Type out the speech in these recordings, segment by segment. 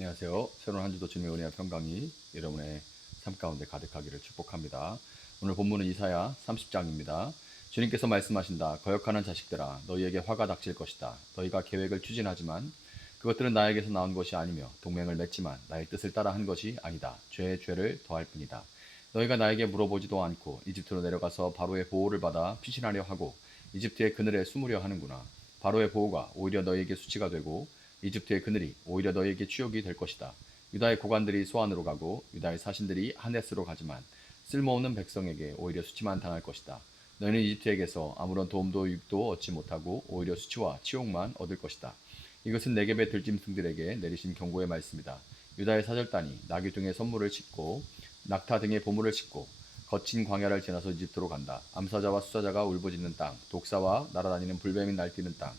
안녕하세요. 새로운 한 주도 주님의 은혜와 평강이 여러분의 삶 가운데 가득하기를 축복합니다. 오늘 본문은 이사야 30장입니다. 주님께서 말씀하신다. 거역하는 자식들아, 너희에게 화가 닥칠 것이다. 너희가 계획을 추진하지만 그것들은 나에게서 나온 것이 아니며 동맹을 맺지만 나의 뜻을 따라 한 것이 아니다. 죄에 죄를 더할 뿐이다. 너희가 나에게 물어보지도 않고 이집트로 내려가서 바로의 보호를 받아 피신하려 하고 이집트의 그늘에 숨으려 하는구나. 바로의 보호가 오히려 너희에게 수치가 되고 이집트의 그늘이 오히려 너희에게 추욕이 될 것이다. 유다의 고관들이 소안으로 가고 유다의 사신들이 하네스로 가지만 쓸모없는 백성에게 오히려 수치만 당할 것이다. 너희는 이집트에게서 아무런 도움도 유익도 얻지 못하고 오히려 수치와 치욕만 얻을 것이다. 이것은 네겝의 들짐승들에게 내리신 경고의 말씀이다. 유다의 사절단이 나귀 등의 선물을 싣고 낙타 등의 보물을 싣고 거친 광야를 지나서 이집트로 간다. 암사자와 수사자가 울부짖는 땅, 독사와 날아다니는 불뱀이 날뛰는 땅,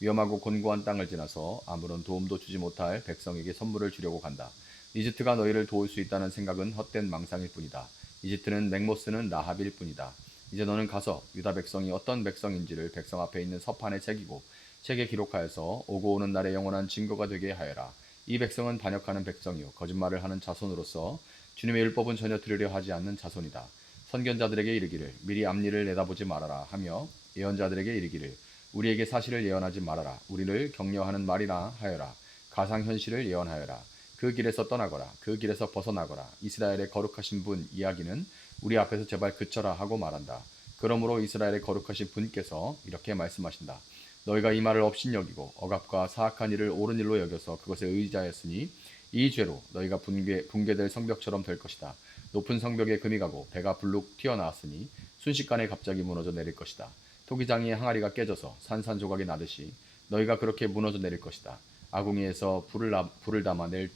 위험하고 곤고한 땅을 지나서 아무런 도움도 주지 못할 백성에게 선물을 주려고 간다. 이집트가 너희를 도울 수 있다는 생각은 헛된 망상일 뿐이다. 이집트는 맹모스는 라합일 뿐이다. 이제 너는 가서 유다 백성이 어떤 백성인지를 백성 앞에 있는 서판에 새기고 책에 기록하여서 오고 오는 날의 영원한 증거가 되게 하여라. 이 백성은 반역하는 백성이요 거짓말을 하는 자손으로서 주님의 율법은 전혀 들으려 하지 않는 자손이다. 선견자들에게 이르기를 미리 앞일을 내다보지 말아라 하며 예언자들에게 이르기를 우리에게 사실을 예언하지 말아라. 우리를 격려하는 말이나 하여라. 가상현실을 예언하여라. 그 길에서 떠나거라. 그 길에서 벗어나거라. 이스라엘의 거룩하신 분 이야기는 우리 앞에서 제발 그쳐라 하고 말한다. 그러므로 이스라엘의 거룩하신 분께서 이렇게 말씀하신다. 너희가 이 말을 업신여기고 억압과 사악한 일을 옳은 일로 여겨서 그것에 의지하였으니 이 죄로 너희가 붕괴될 성벽처럼 될 것이다. 높은 성벽에 금이 가고 배가 불룩 튀어나왔으니 순식간에 갑자기 무너져 내릴 것이다. 토기장이의 항아리가 깨져서 산산조각이 나듯이 너희가 그렇게 무너져 내릴 것이다. 아궁이에서 불을 담아 낼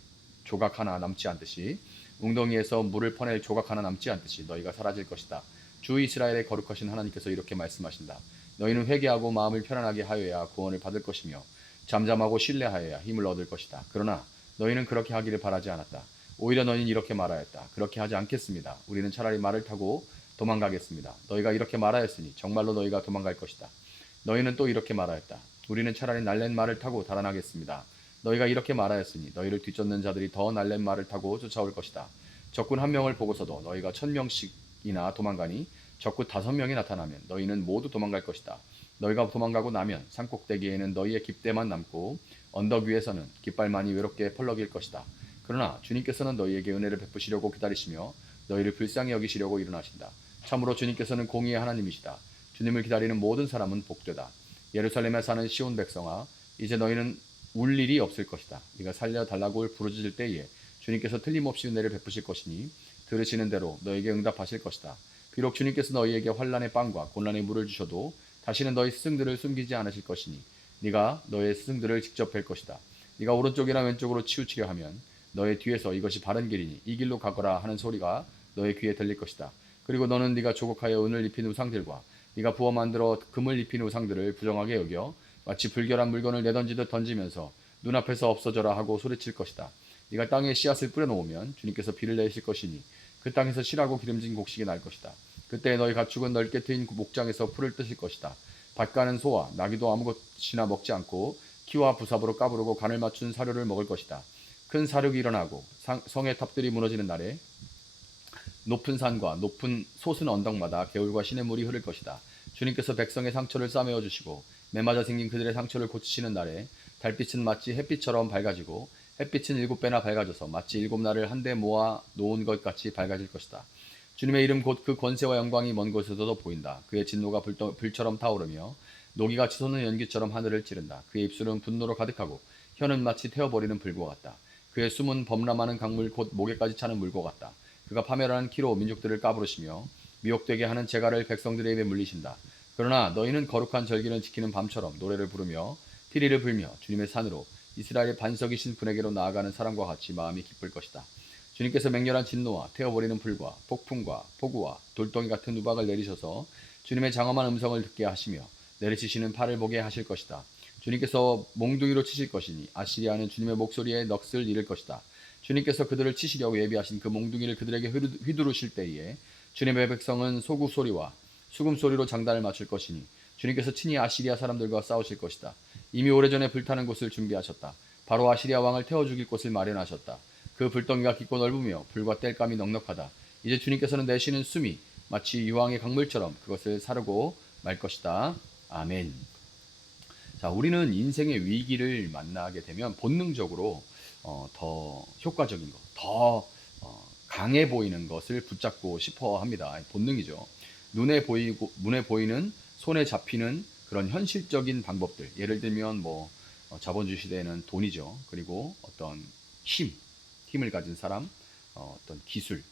조각 하나 남지 않듯이 웅덩이에서 물을 퍼낼 조각 하나 남지 않듯이 너희가 사라질 것이다. 주 이스라엘의 거룩하신 하나님께서 이렇게 말씀하신다. 너희는 회개하고 마음을 편안하게 하여야 구원을 받을 것이며 잠잠하고 신뢰하여야 힘을 얻을 것이다. 그러나 너희는 그렇게 하기를 바라지 않았다. 오히려 너희는 이렇게 말하였다. 그렇게 하지 않겠습니다. 우리는 차라리 말을 타고 도망가겠습니다. 너희가 이렇게 말하였으니 정말로 너희가 도망갈 것이다. 너희는 또 이렇게 말하였다. 우리는 차라리 날랜 말을 타고 달아나겠습니다. 너희가 이렇게 말하였으니 너희를 뒤쫓는 자들이 더 날랜 말을 타고 쫓아올 것이다. 적군 한 명을 보고서도 너희가 1000명씩이나 도망가니 적군 5명이 나타나면 너희는 모두 도망갈 것이다. 너희가 도망가고 나면 산꼭대기에는 너희의 깃대만 남고 언덕 위에서는 깃발만이 외롭게 펄럭일 것이다. 그러나 주님께서는 너희에게 은혜를 베푸시려고 기다리시며 너희를 불쌍히 여기시려고 일어나신다. 참으로 주님께서는 공의의 하나님이시다. 주님을 기다리는 모든 사람은 복되다. 예루살렘에 사는 시온 백성아, 이제 너희는 울 일이 없을 것이다. 네가 살려달라고 부르짖을 때에 주님께서 틀림없이 은혜를 베푸실 것이니 들으시는 대로 너에게 응답하실 것이다. 비록 주님께서 너희에게 환난의 빵과 곤란의 물을 주셔도 다시는 너희 스승들을 숨기지 않으실 것이니 네가 너의 스승들을 직접 뵐 것이다. 네가 오른쪽이나 왼쪽으로 치우치려 하면 너의 뒤에서 이것이 바른 길이니 이 길로 가거라 하는 소리가 너의 귀에 들릴 것이다. 그리고 너는 네가 조국하여 은을 입힌 우상들과 네가 부어 만들어 금을 입힌 우상들을 부정하게 여겨 마치 불결한 물건을 내던지듯 던지면서 눈앞에서 없어져라 하고 소리칠 것이다. 네가 땅에 씨앗을 뿌려놓으면 주님께서 비를 내실 것이니 그 땅에서 실하고 기름진 곡식이 날 것이다. 그때 너희 가축은 넓게 트인 목장에서 풀을 뜨실 것이다. 밭 가는 소와 나귀도 아무것이나 먹지 않고 키와 부삽으로 까부르고 간을 맞춘 사료를 먹을 것이다. 큰 사륙이 일어나고 성의 탑들이 무너지는 날에 높은 산과 높은 솟은 언덕마다 개울과 시냇물이 흐를 것이다. 주님께서 백성의 상처를 싸매어 주시고 매맞아 생긴 그들의 상처를 고치시는 날에 달빛은 마치 햇빛처럼 밝아지고 햇빛은 7배나 밝아져서 마치 7날을 한데 모아 놓은 것 같이 밝아질 것이다. 주님의 이름 곧 그 권세와 영광이 먼 곳에서도 보인다. 그의 진노가 불처럼 타오르며 노기가 치솟는 연기처럼 하늘을 찌른다. 그의 입술은 분노로 가득하고 혀는 마치 태워버리는 불과 같다. 그의 숨은 범람하는 강물 곧 목에까지 차는 물과 같다. 그가 파멸하는 키로 민족들을 까부르시며 미혹되게 하는 재갈을 백성들의 입에 물리신다. 그러나 너희는 거룩한 절기를 지키는 밤처럼 노래를 부르며 피리를 불며 주님의 산으로 이스라엘의 반석이신 분에게로 나아가는 사람과 같이 마음이 기쁠 것이다. 주님께서 맹렬한 진노와 태워버리는 불과 폭풍과 폭우와 돌덩이 같은 우박을 내리셔서 주님의 장엄한 음성을 듣게 하시며 내리치시는 팔을 보게 하실 것이다. 주님께서 몽둥이로 치실 것이니 아시리아는 주님의 목소리에 넋을 잃을 것이다. 주님께서 그들을 치시려고 예비하신 그 몽둥이를 그들에게 휘두르실 때에 주님의 백성은 소구 소리와 수금 소리로 장단을 맞출 것이니 주님께서 친히 아시리아 사람들과 싸우실 것이다. 이미 오래전에 불타는 곳을 준비하셨다. 바로 아시리아 왕을 태워 죽일 곳을 마련하셨다. 그 불덩이가 깊고 넓으며 불과 땔감이 넉넉하다. 이제 주님께서는 내쉬는 숨이 마치 유황의 강물처럼 그것을 사르고 말 것이다. 아멘. 자, 우리는 인생의 위기를 만나게 되면 본능적으로 더 효과적인 것, 더 강해 보이는 것을 붙잡고 싶어 합니다. 본능이죠. 눈에 보이는, 손에 잡히는 그런 현실적인 방법들. 예를 들면 자본주의 시대에는 돈이죠. 그리고 어떤 힘을 가진 사람, 어떤 기술,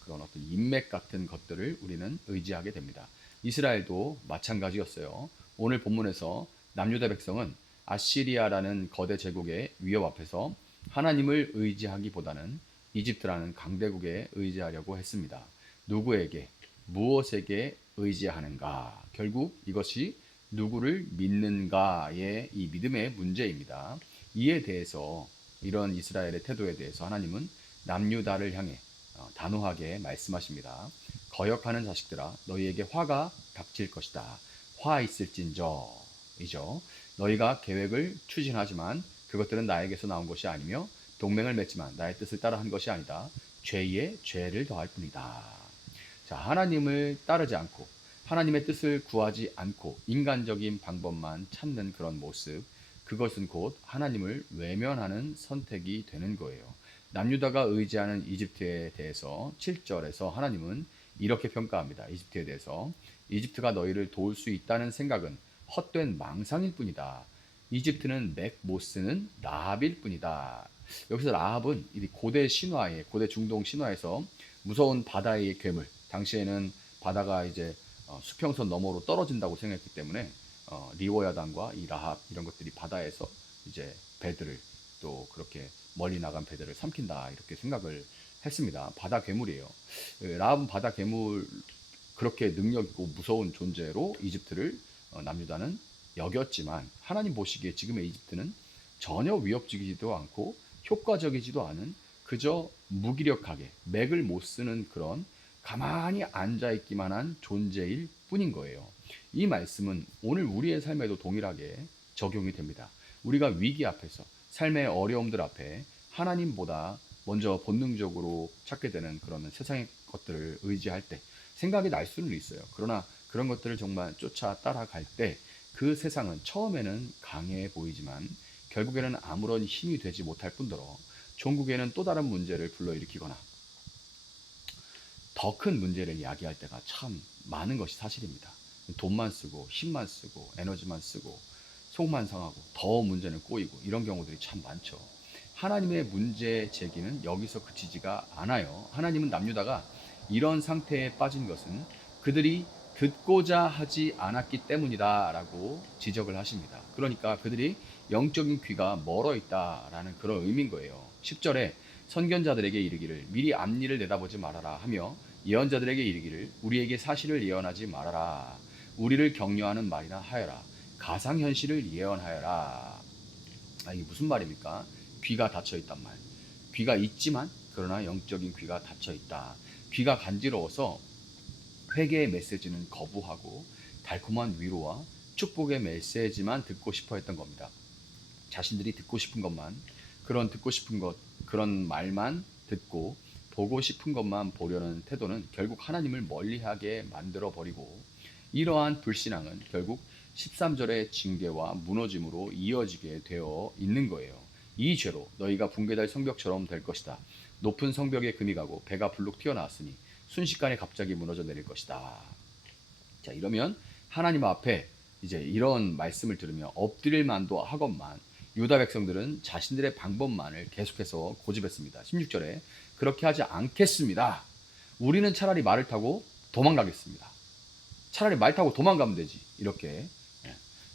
그런 어떤 인맥 같은 것들을 우리는 의지하게 됩니다. 이스라엘도 마찬가지였어요. 오늘 본문에서 남유다 백성은 아시리아라는 거대 제국의 위협 앞에서 하나님을 의지하기보다는 이집트라는 강대국에 의지하려고 했습니다. 누구에게, 무엇에게 의지하는가? 결국 이것이 누구를 믿는가의 이 믿음의 문제입니다. 이에 대해서, 이런 이스라엘의 태도에 대해서 하나님은 남유다를 향해 단호하게 말씀하십니다. 거역하는 자식들아, 너희에게 화가 닥칠 것이다. 화 있을진저 이죠. 너희가 계획을 추진하지만 그것들은 나에게서 나온 것이 아니며 동맹을 맺지만 나의 뜻을 따라 한 것이 아니다. 죄에 죄를 더할 뿐이다. 자, 하나님을 따르지 않고 하나님의 뜻을 구하지 않고 인간적인 방법만 찾는 그런 모습, 그것은 곧 하나님을 외면하는 선택이 되는 거예요. 남유다가 의지하는 이집트에 대해서 7절에서 하나님은 이렇게 평가합니다. 이집트에 대해서 이집트가 너희를 도울 수 있다는 생각은 헛된 망상일 뿐이다. 이집트는 맥 못 쓰는 라합일 뿐이다. 여기서 라합은 고대 신화에, 고대 중동 신화에서 무서운 바다의 괴물, 당시에는 바다가 이제 수평선 너머로 떨어진다고 생각했기 때문에 리워야단과 이 라합 이런 것들이 바다에서 이제 배들을, 또 그렇게 멀리 나간 배들을 삼킨다, 이렇게 생각을 했습니다. 바다 괴물이에요. 라합은 바다 괴물, 그렇게 능력 있고 무서운 존재로 이집트를 남유다는 여겼지만, 하나님 보시기에 지금의 이집트는 전혀 위협적이지도 않고 효과적이지도 않은, 그저 무기력하게 맥을 못 쓰는 그런 가만히 앉아있기만 한 존재일 뿐인 거예요. 이 말씀은 오늘 우리의 삶에도 동일하게 적용이 됩니다. 우리가 위기 앞에서, 삶의 어려움들 앞에 하나님보다 먼저 본능적으로 찾게 되는 그런 세상의 것들을 의지할 때 생각이 날 수는 있어요. 그러나 그런 것들을 정말 쫓아 따라갈 때 그 세상은 처음에는 강해 보이지만 결국에는 아무런 힘이 되지 못할 뿐더러 종국에는 또 다른 문제를 불러일으키거나 더 큰 문제를 이야기할 때가 참 많은 것이 사실입니다. 돈만 쓰고 힘만 쓰고 에너지만 쓰고 속만 상하고 더 문제는 꼬이고, 이런 경우들이 참 많죠. 하나님의 문제 제기는 여기서 그치지가 않아요. 하나님은 남유다가 이런 상태에 빠진 것은 그들이 듣고자 하지 않았기 때문이다 라고 지적을 하십니다. 그러니까 그들이 영적인 귀가 멀어 있다라는 그런 의미인 거예요. 10절에 선견자들에게 이르기를 미리 앞일을 내다보지 말아라 하며 예언자들에게 이르기를 우리에게 사실을 예언하지 말아라. 우리를 격려하는 말이나 하여라. 가상현실을 예언하여라. 이게 무슨 말입니까? 귀가 닫혀 있단 말. 귀가 있지만 그러나 영적인 귀가 닫혀 있다. 귀가 간지러워서 회개의 메시지는 거부하고 달콤한 위로와 축복의 메시지만 듣고 싶어 했던 겁니다. 자신들이 듣고 싶은 것만, 듣고 싶은 것, 그런 말만 듣고 보고 싶은 것만 보려는 태도는 결국 하나님을 멀리하게 만들어 버리고, 이러한 불신앙은 결국 13절의 징계와 무너짐으로 이어지게 되어 있는 거예요. 이 죄로 너희가 붕괴될 성벽처럼 될 것이다. 높은 성벽에 금이 가고 배가 불룩 튀어나왔으니 순식간에 갑자기 무너져 내릴 것이다. 자, 이러면 하나님 앞에 이제 이런 말씀을 들으며 엎드릴 만도 하건만 유다 백성들은 자신들의 방법만을 계속해서 고집했습니다. 16절에 그렇게 하지 않겠습니다. 우리는 차라리 말을 타고 도망가겠습니다. 차라리 말 타고 도망가면 되지. 이렇게.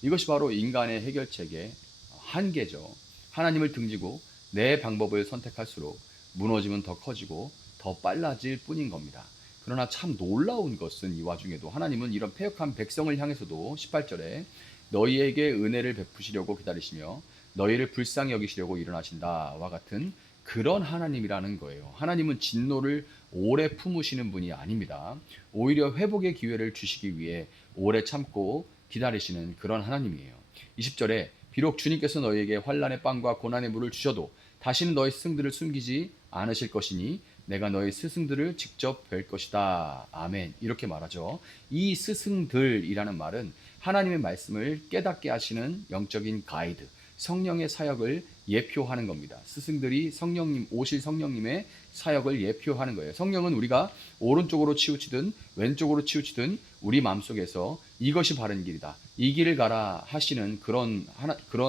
이것이 바로 인간의 해결책의 한계죠. 하나님을 등지고 내 방법을 선택할수록 무너짐은 더 커지고 더 빨라질 뿐인 겁니다. 그러나 참 놀라운 것은 이 와중에도 하나님은 이런 패역한 백성을 향해서도 18절에 너희에게 은혜를 베푸시려고 기다리시며 너희를 불쌍히 여기시려고 일어나신다와 같은 그런 하나님이라는 거예요. 하나님은 진노를 오래 품으시는 분이 아닙니다. 오히려 회복의 기회를 주시기 위해 오래 참고 기다리시는 그런 하나님이에요. 20절에 비록 주님께서 너희에게 환난의 빵과 고난의 물을 주셔도 다시는 너희 스승들을 숨기지 않으실 것이니 내가 너희 스승들을 직접 뵐 것이다. 아멘. 이렇게 말하죠. 이 스승들이라는 말은 하나님의 말씀을 깨닫게 하시는 영적인 가이드, 성령의 사역을 예표하는 겁니다. 스승들이 성령님, 오실 성령님의 사역을 예표하는 거예요. 성령은 우리가 오른쪽으로 치우치든 왼쪽으로 치우치든 우리 마음속에서 이것이 바른 길이다, 이 길을 가라 하시는 그런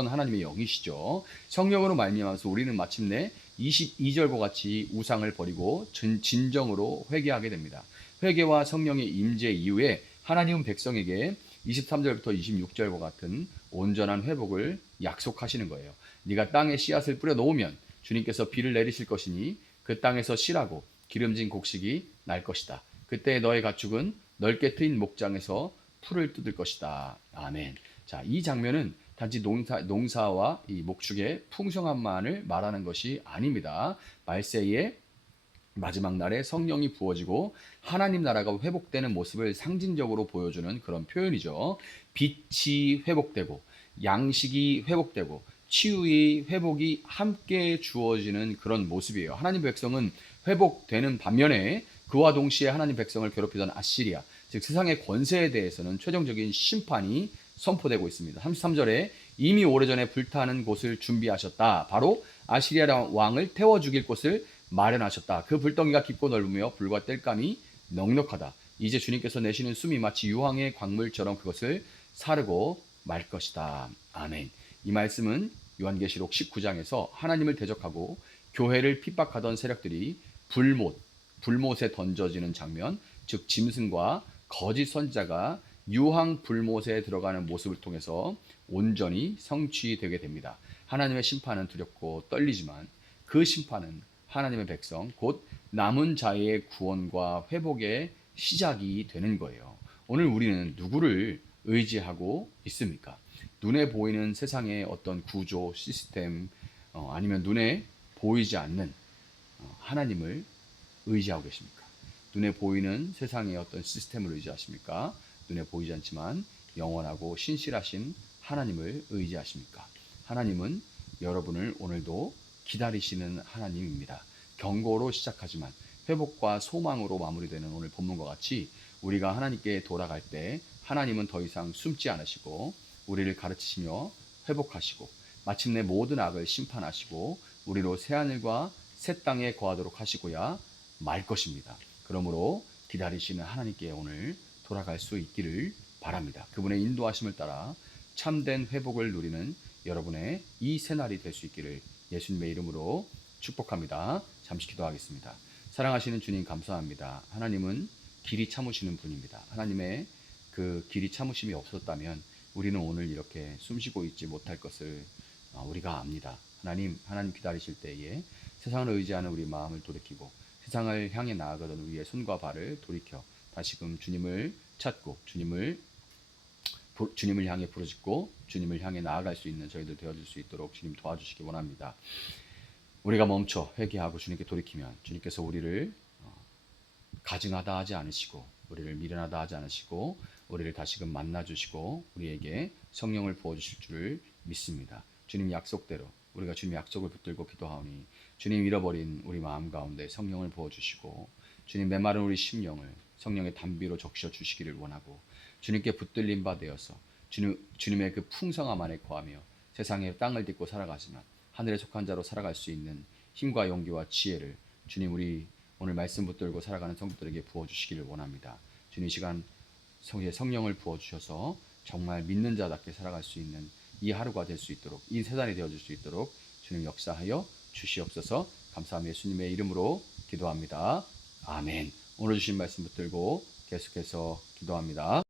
하나님의 영이시죠. 성령으로 말미암아서 우리는 마침내 22절과 같이 우상을 버리고 진정으로 회개하게 됩니다. 회개와 성령의 임재 이후에 하나님은 백성에게 23절부터 26절과 같은 온전한 회복을 약속하시는 거예요. 네가 땅에 씨앗을 뿌려 놓으면 주님께서 비를 내리실 것이니 그 땅에서 씨라고 기름진 곡식이 날 것이다. 그때 너의 가축은 넓게 트인 목장에서 풀을 뜯을 것이다. 아멘. 자, 이 장면은 단지 농사와 이 목축의 풍성함만을 말하는 것이 아닙니다. 말세의 마지막 날에 성령이 부어지고 하나님 나라가 회복되는 모습을 상징적으로 보여주는 그런 표현이죠. 빛이 회복되고 양식이 회복되고 치유의 회복이 함께 주어지는 그런 모습이에요. 하나님 백성은 회복되는 반면에 그와 동시에 하나님 백성을 괴롭히던 아시리아, 즉 세상의 권세에 대해서는 최종적인 심판이 선포되고 있습니다. 33절에 이미 오래전에 불타는 곳을 준비하셨다. 바로 아시리아 왕을 태워 죽일 곳을 마련하셨다. 그 불덩이가 깊고 넓으며 불과 땔감이 넉넉하다. 이제 주님께서 내시는 숨이 마치 유황의 광물처럼 그것을 사르고 말 것이다. 아멘. 이 말씀은 요한계시록 19장에서 하나님을 대적하고 교회를 핍박하던 세력들이 불못에 던져지는 장면, 즉 짐승과 거짓 선지자가 유황 불못에 들어가는 모습을 통해서 온전히 성취되게 됩니다. 하나님의 심판은 두렵고 떨리지만 그 심판은 하나님의 백성, 곧 남은 자의 구원과 회복의 시작이 되는 거예요. 오늘 우리는 누구를 의지하고 있습니까? 눈에 보이는 세상의 어떤 구조, 시스템, 아니면 눈에 보이지 않는 하나님을 의지하고 계십니까? 눈에 보이는 세상의 어떤 시스템을 의지하십니까? 눈에 보이지 않지만 영원하고 신실하신 하나님을 의지하십니까? 하나님은 여러분을 오늘도 기다리시는 하나님입니다. 경고로 시작하지만 회복과 소망으로 마무리되는 오늘 본문과 같이 우리가 하나님께 돌아갈 때 하나님은 더 이상 숨지 않으시고 우리를 가르치시며 회복하시고 마침내 모든 악을 심판하시고 우리로 새하늘과 새 땅에 거하도록 하시고야 말 것입니다. 그러므로 기다리시는 하나님께 오늘 돌아갈 수 있기를 바랍니다. 그분의 인도하심을 따라 참된 회복을 누리는 여러분의 이 새날이 될 수 있기를 예수님의 이름으로 축복합니다. 잠시 기도하겠습니다. 사랑하시는 주님 감사합니다. 하나님은 길이 참으시는 분입니다. 하나님의 그 길이 참으심이 없었다면 우리는 오늘 이렇게 숨쉬고 있지 못할 것을 우리가 압니다. 하나님 기다리실 때에 세상을 의지하는 우리 마음을 돌이키고 세상을 향해 나아가던 우리의 손과 발을 돌이켜 다시금 주님을 찾고 주님을 향해 부르짖고 주님을 향해 나아갈 수 있는 저희들 되어줄 수 있도록 주님 도와주시기 원합니다. 우리가 멈춰 회개하고 주님께 돌이키면 주님께서 우리를 가증하다 하지 않으시고 우리를 미련하다 하지 않으시고 우리를 다시금 만나주시고 우리에게 성령을 부어주실 줄을 믿습니다. 주님 약속대로 우리가 주님 약속을 붙들고 기도하오니 주님 잃어버린 우리 마음 가운데 성령을 부어주시고 주님 메마른 우리 심령을 성령의 담비로 적셔 주시기를 원하고 주님께 붙들린 바 되어서 주님의 그 풍성함 안에 거하며 세상의 땅을 딛고 살아가지만 하늘에 속한 자로 살아갈 수 있는 힘과 용기와 지혜를 주님 우리 오늘 말씀 붙들고 살아가는 성도들에게 부어주시기를 원합니다. 주님 이 시간 성령을 부어주셔서 정말 믿는 자답게 살아갈 수 있는 이 하루가 될 수 있도록 이 세상이 되어줄 수 있도록 주님 역사하여 주시옵소서. 감사하며 예수님의 이름으로 기도합니다. 아멘. 오늘 주신 말씀 붙들고 계속해서 기도합니다.